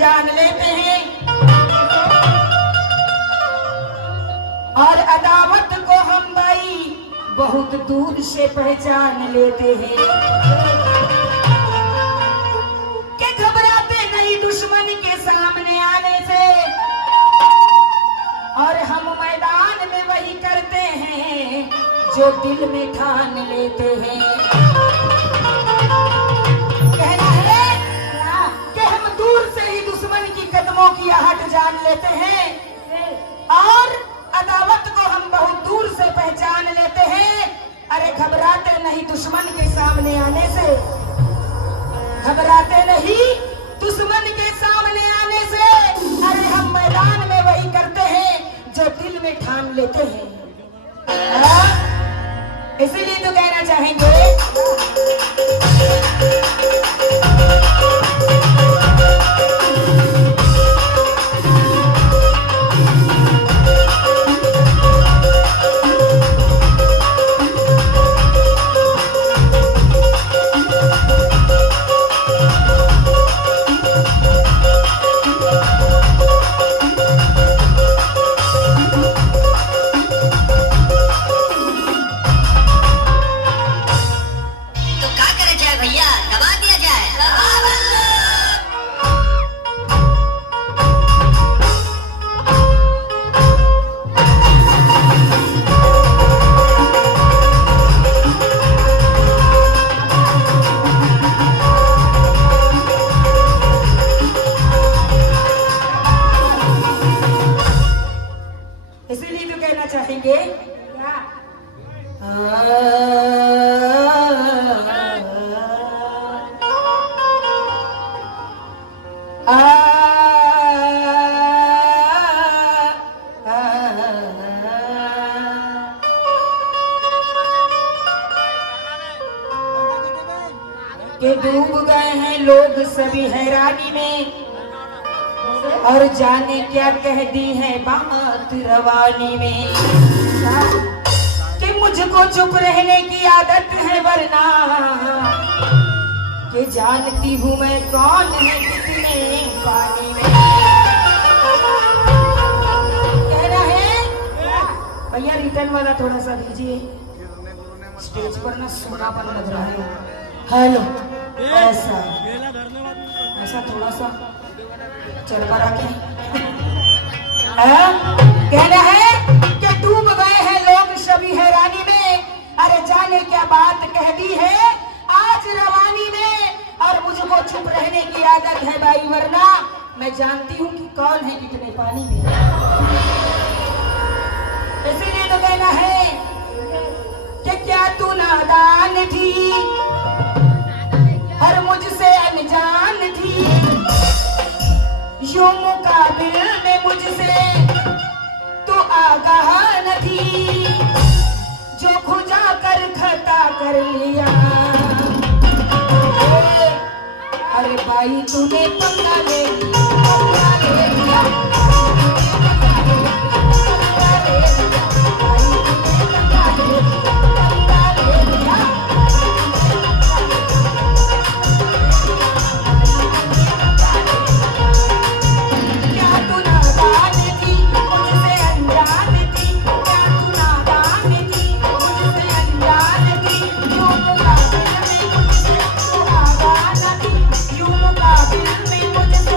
जान लेते हैं और अदावत को हम भाई बहुत दूर से पहचान लेते हैं कि घबराते नहीं दुश्मन के सामने आने से और हम मैदान में वही करते हैं जो दिल में ठान लेते हैं। कहना है कि हम दूर से ही दुश्मन की कदमों की आहट जान लेते हैं और अदावत को हम बहुत दूर से पहचान लेते हैं। अरे घबराते नहीं दुश्मन के सामने आने से, घबराते नहीं दुश्मन के सामने आने से। अरे हम मैदान में वही करते हैं जो दिल में ठान लेते हैं। इसीलिए तो कहना चाहेंगे कि डूब गए हैं लोग सभी हैरानी में और जाने क्या कह दी है बात रवानी में कि मुझको चुप रहने की आदत है वरना कि जानती हूँ मैं कौन है कितने पानी में। कहना है भैया रिटर्न वाला थोड़ा सा दीजिए, स्टेज पर ना सुनापन लग रहा है। हेलो ऐसा ऐसा थोड़ा सा चल पर आके कहना है कि डूब गए हैं लोग सभी हैरानी में। अरे जाने क्या बात कह दी है आज रवानी में और मुझको चुप रहने की आदत है भाई वरना मैं जानती हूँ कि कौन है कितने पानी में। इसीलिए तो कहना है कि क्या तू नादान थी और मुझसे अनजान थी, यूं मुकाबिल में मुझसे तू आगाह न थी, जो खुजा कर खता कर लिया। अरे भाई तूने पंगा ले लिया, पंगा ले लिया, पंगा ले लिया, भाई तूने पंगा ले लिया, पंगा ले लिया। यूं मुकाबिल में मुझसे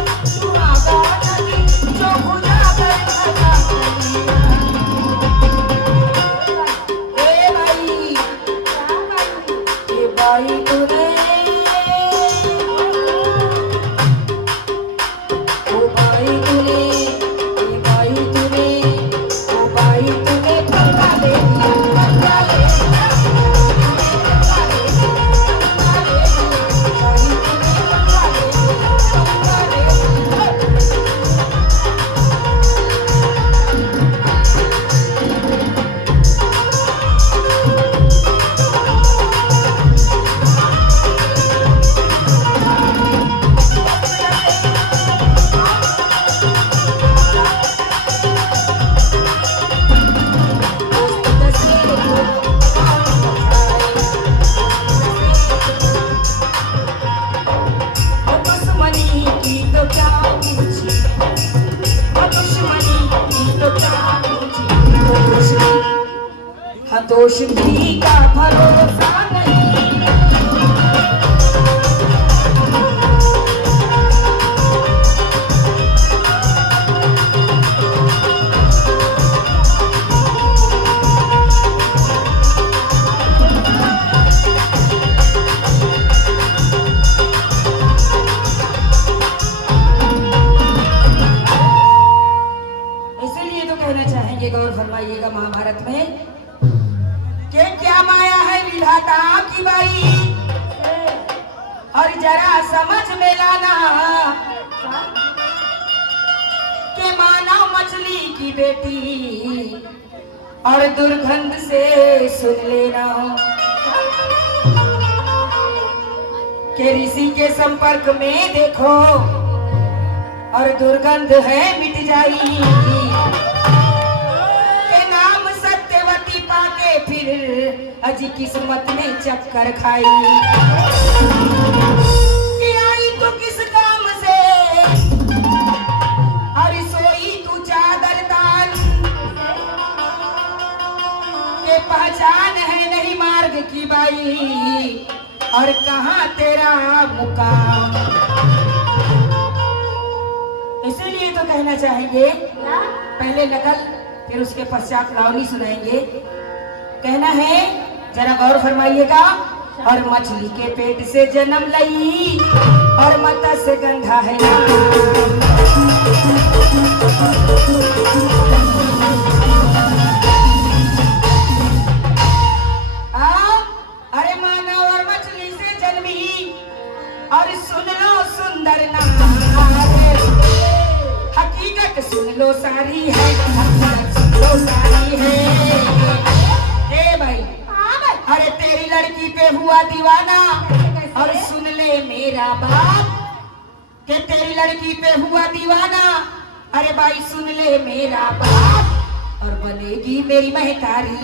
पूछी, वो दुश्मनी की तो क्या पूछी, वो दुश्मनी, हाँ दुश्मनी का भरोसा नहीं। गौर फरमाइएगा महाभारत में कि क्या माया है विधाता की बाई, और जरा समझ में लाना कि मानव मछली की बेटी, और दुर्गंध से सुन लेना कि ऋषि के संपर्क में देखो और दुर्गंध है मिट जाएगी, पाके फिर अजी किस्मत ने चक्कर खाई, कि आई तो किस काम से, और सोई तू चादर तान, के पहचान है नहीं मार्ग की बाई, और कहाँ तेरा मुकाम। इसीलिए तो कहना चाहेंगे, पहले नकल फिर उसके पश्चात लावनी सुनाएंगे। कहना है, जरा गौर फरमाइएगा, और मछली के पेट से जन्म लई, और मत्स्य गंधा है ना, अरे मानव और मछली से जन्मी, और सुन लो सुंदर नाम, हकीकत सुन लो सारी है, हकीकत सुन लो सारी है। ए भाई, अरे तेरी लड़की पे हुआ दीवाना, और सुन ले मेरा बाप, कि तेरी लड़की पे हुआ दीवाना, अरे भाई सुन ले मेरा बाप, और बनेगी मेरी महतारी।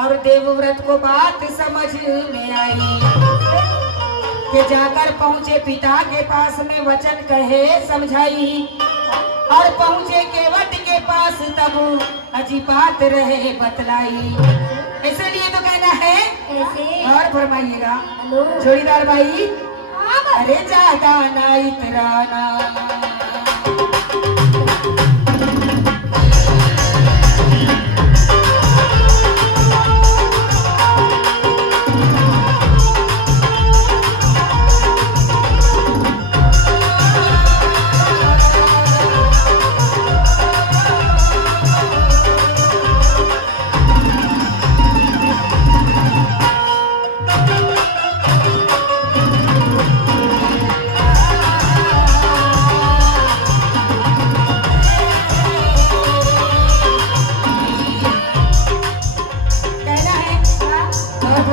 और देवव्रत को बात समझ में आई कि जाकर पहुंचे पिता के पास में वचन कहे समझाई, और पहुंचे केवट के पास तब अजी बात रहे बतलाई। इसलिए तो कहना है और फरमाइएगा जोड़ीदार भाई, अरे ज्यादा ना इतराना,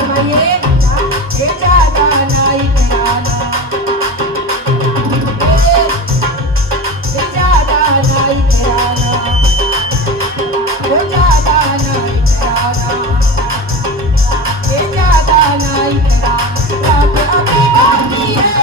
फरमाइए, ये ज्यादा ना इतराना, ये ज्यादा ना इतराना, ये ज्यादा ना इतराना, ये ज्यादा ना इतराना, रात अभी बाकी है।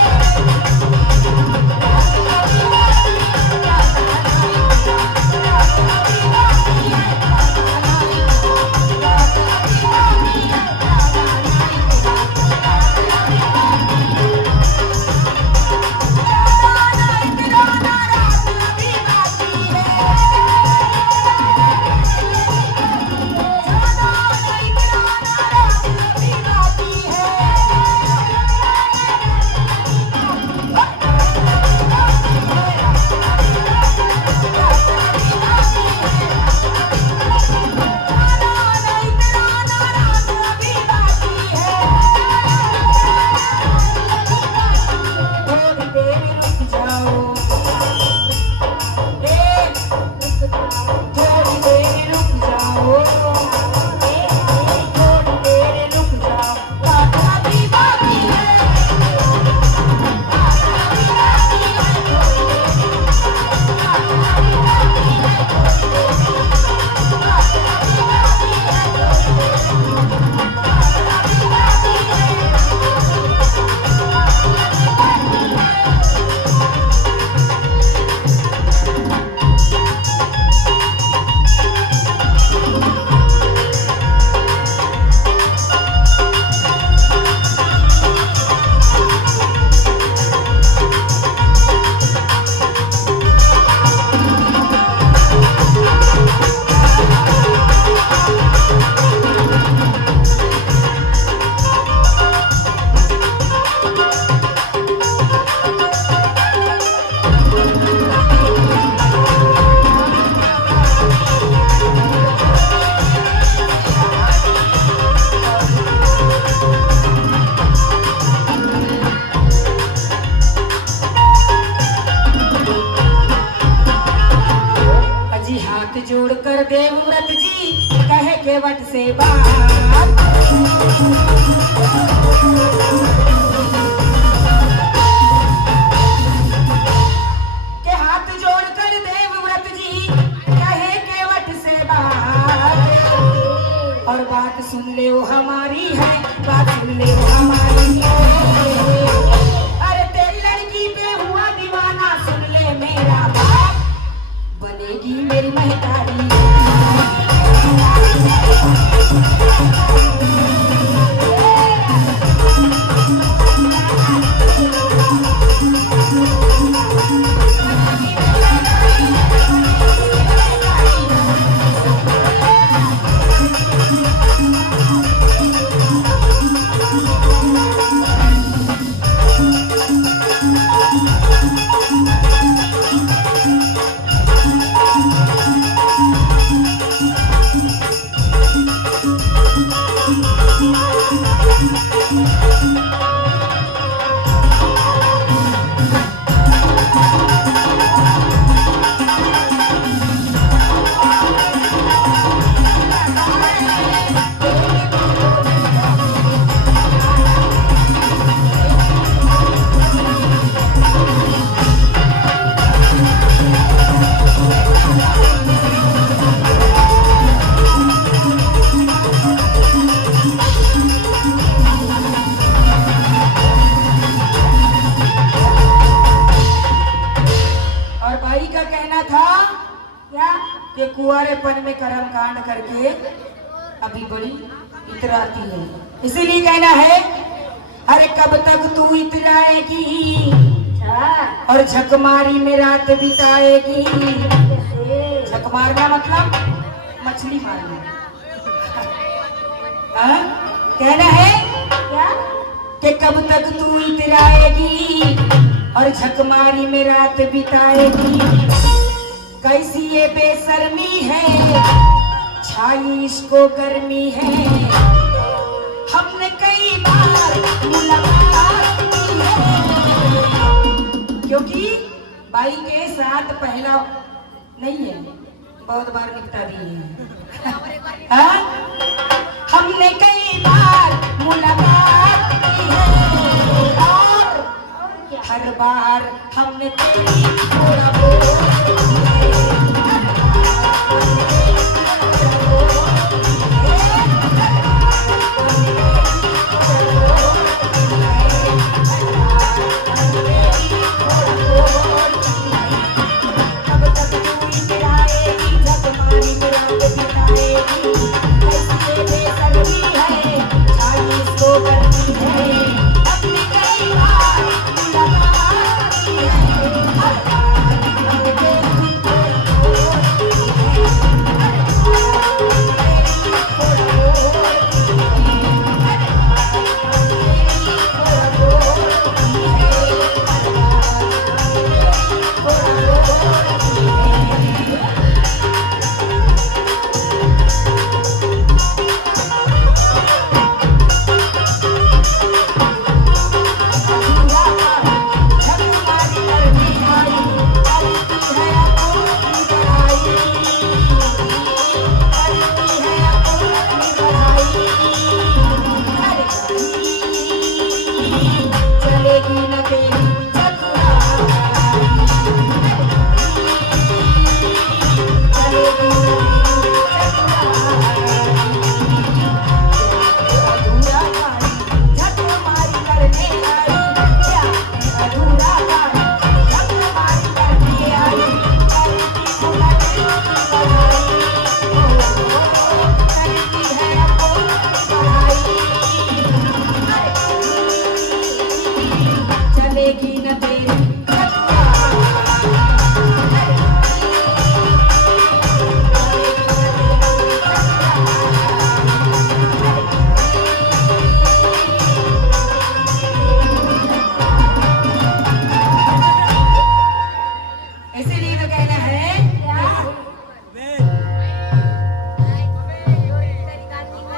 जोड़कर देवव्रत जी कहे के वट से बात, के हाथ जोड़कर देवव्रत जी कहे के वट से बात, और बात सुन ले वो हमारी है, बात सुन ले वो हमारी है। अरे तेरी लड़की पे हुआ दीवाना, सुन ले मेरा बाप, बनेगी मेरी महतारी। कि कुंवारेपन में कर्म कांड करके अभी बड़ी इतराती है, इसीलिए कहना है अरे कब तक तू इतराएगी और झक मारी में रात बिताएगी। झक मारना मतलब मछली मारना। कहना है क्या कि कब तक तू इतराएगी और झक मारी में रात बिताएगी। कैसी ये बेशर्मी है, छाई इसको गर्मी है। हमने कई बार मुलाकात की है, क्योंकि बाई के साथ पहला नहीं है, बहुत बार निपटा दी है। हमने कई बार दरबार हमने तेरी थोड़ा बहुत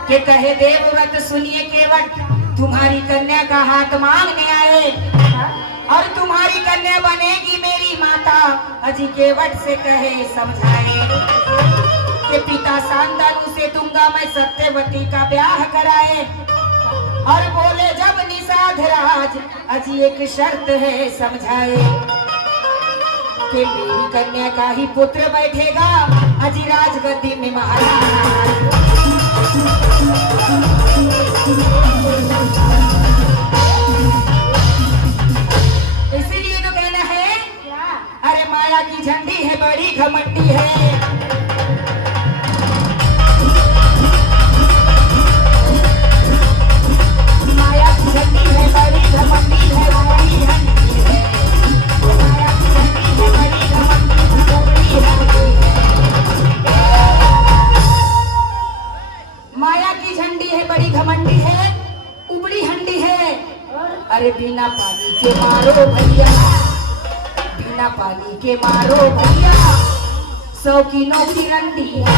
कि कहे देवव्रत सुनिए केवट तुम्हारी कन्या का हाथ मांगने आए और तुम्हारी कन्या बनेगी मेरी माता। अजी केवट से कहे समझाए कि पिता शांतनु से दूंगा मैं सत्यवती का ब्याह कराए। और बोले जब निषाद राज अजी एक शर्त है समझाए कि मेरी कन्या का ही पुत्र बैठेगा अजी राजगद्दी में महाराज। इसीलिए तो कहना है अरे माया की झंडी है बड़ी घमंडी है। माया की झंडी है बड़ी घमंडी है, बड़ी झंडी है। माया की झंडी है बड़ी घमंडी है। माया की झंडी है बड़ी घमंडी है, उबड़ी हंडी है। अरे बिना पानी के मारो भैया, बिना पानी के मारो भैया, 100 किलो की रंडी है।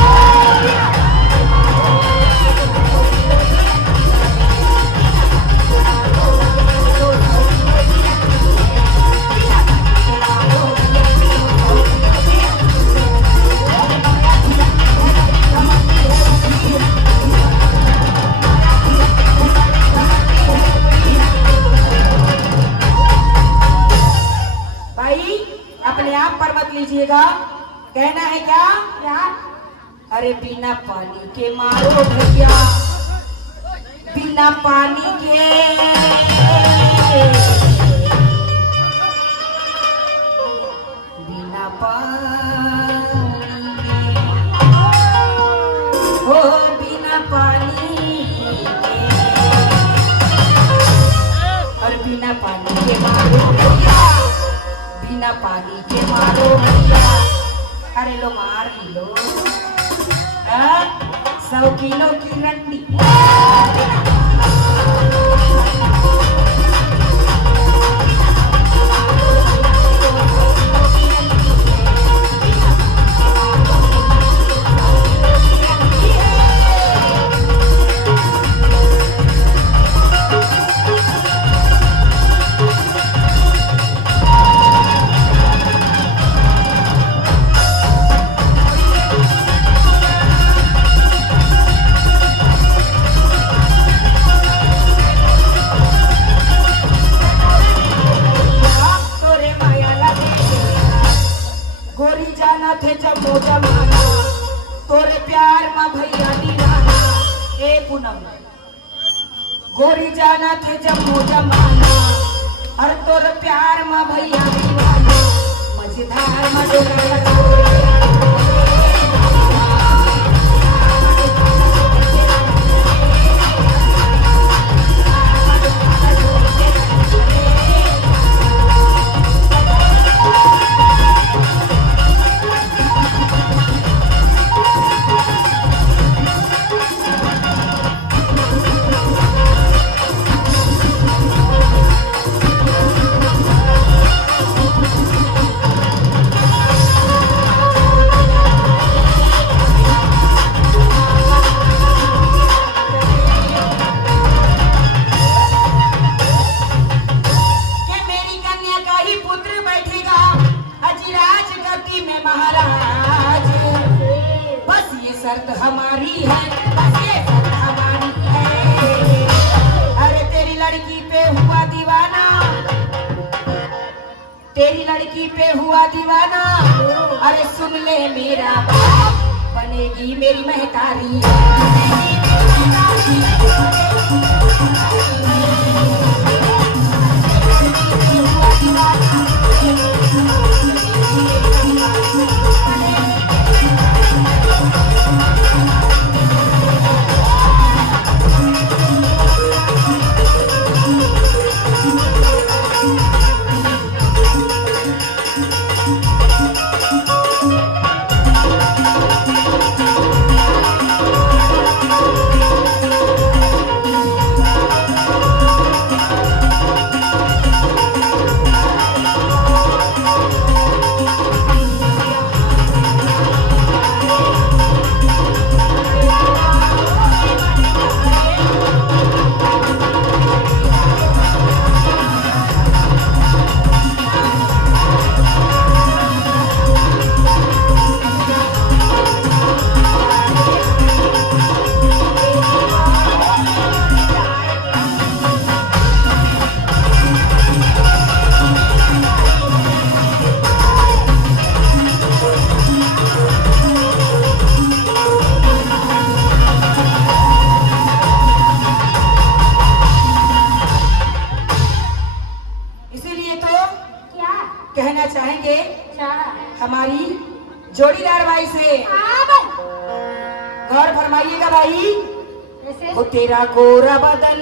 अपने आप पर मत लीजिएगा, कहना है क्या? अरे बिना पानी के मारो भैया, बिना पानी के बिना पानी हो, बिना पानी के और बिना पानी के मारो भैया, बिना पानी के मारो भैया। अरे लो मार लो 100 किलो की रंडी। गोरी जाना थे जम्मू जमाना और तोर प्यार में भैया दीवाना मझधार में डोला शर्त हमारी है, बस ये शर्त हमारी है। अरे तेरी लड़की पे हुआ दीवाना, तेरी लड़की पे हुआ दीवाना। अरे सुन ले मेरा बाप, बनेगी मेरी महतारी। कहना चाहेंगे हमारी जोड़ीदार भाई से, गौर फरमाइएगा भाई। हो तेरा गोरा बदन,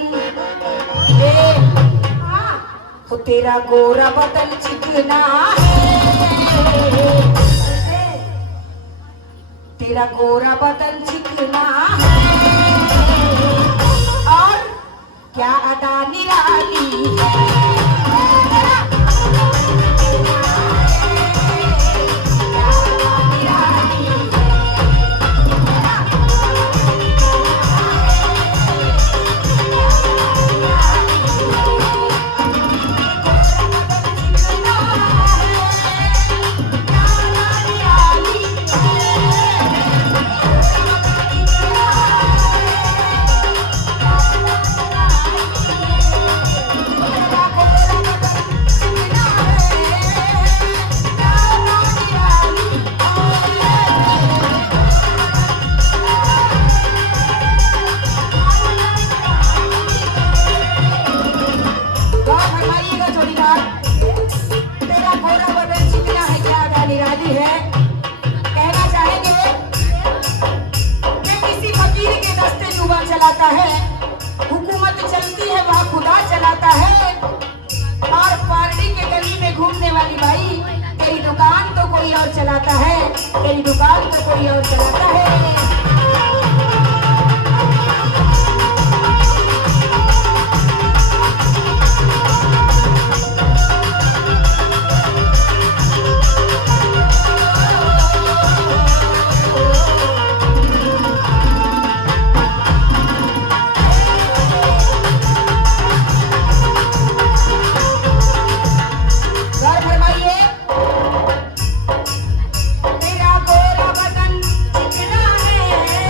हो तेरा गोरा बदन चिकना है, तेरा गोरा बदन चिकना है और क्या अदा निराली है। चलाता है, हुकूमत चलती है वहाँ खुदा चलाता है। और पार्टी के गली में घूमने वाली भाई, तेरी दुकान तो कोई और चलाता है, तेरी दुकान तो कोई और चलाता है। तेरा गोरा बदन चिकना है,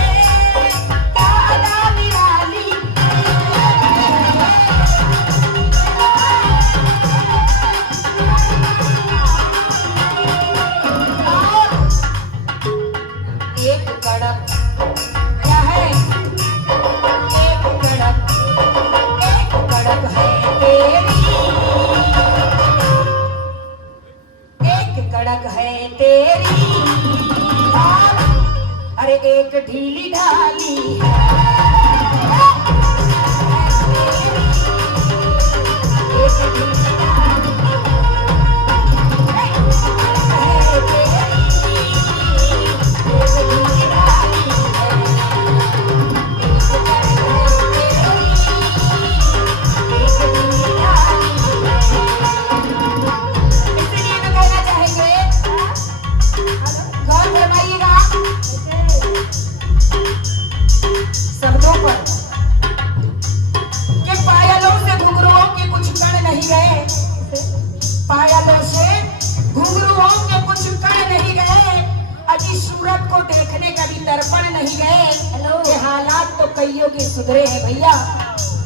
योगी सुधरे हैं भैया,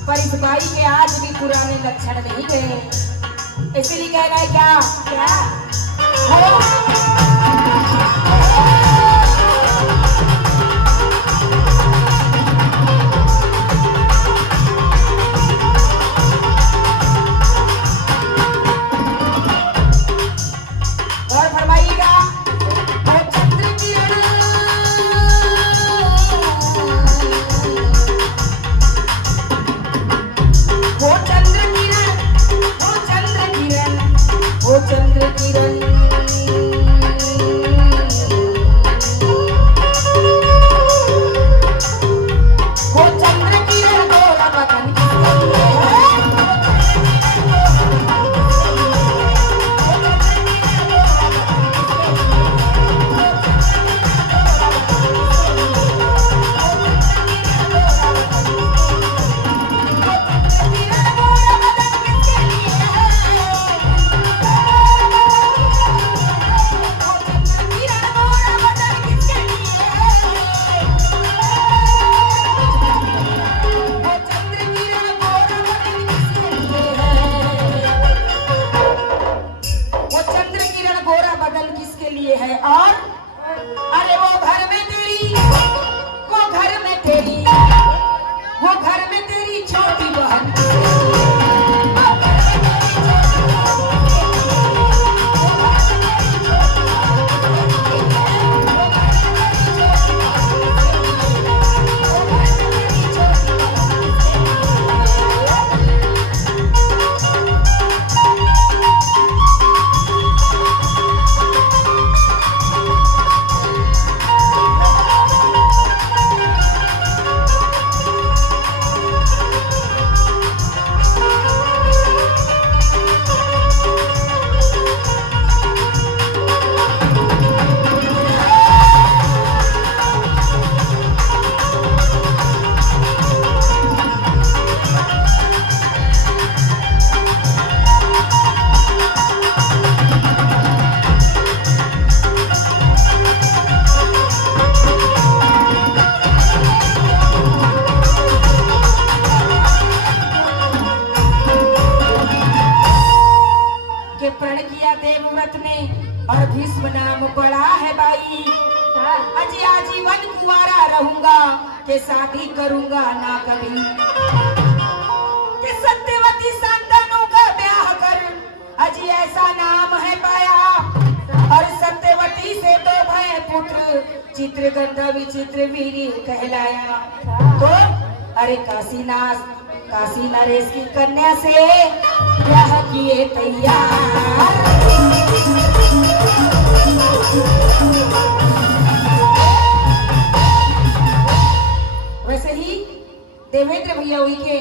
पर इस बाई के आज भी पुराने लक्षण नहीं गए। इसीलिए कह रहा है क्या क्या और फरमाइएगा, चंद्र किरण वो चंद्र किरण वो चंद्र किरण वो चंद्र किरण वो चंद्र किरण गोरा बदन है। और अरे वो घर में तेरी वो घर में तेरी छोटी बहन प्रण किया देवव्रत ने और भीष्म नाम बड़ा है बाई, अजय आजीवन कुंवारा रहूंगा के शादी करूंगा ना कभी, कि सत्यवती संतानों का ब्याह कर अजय ऐसा नाम है पाया, और सत्यवती से तो भय पुत्र चित्रगंधा विचित्र वीर कहलाया। तो अरे काशी नरेश की कन्या से ब्याह किए तैयार। वैसे ही देवेंद्र भैया हुई के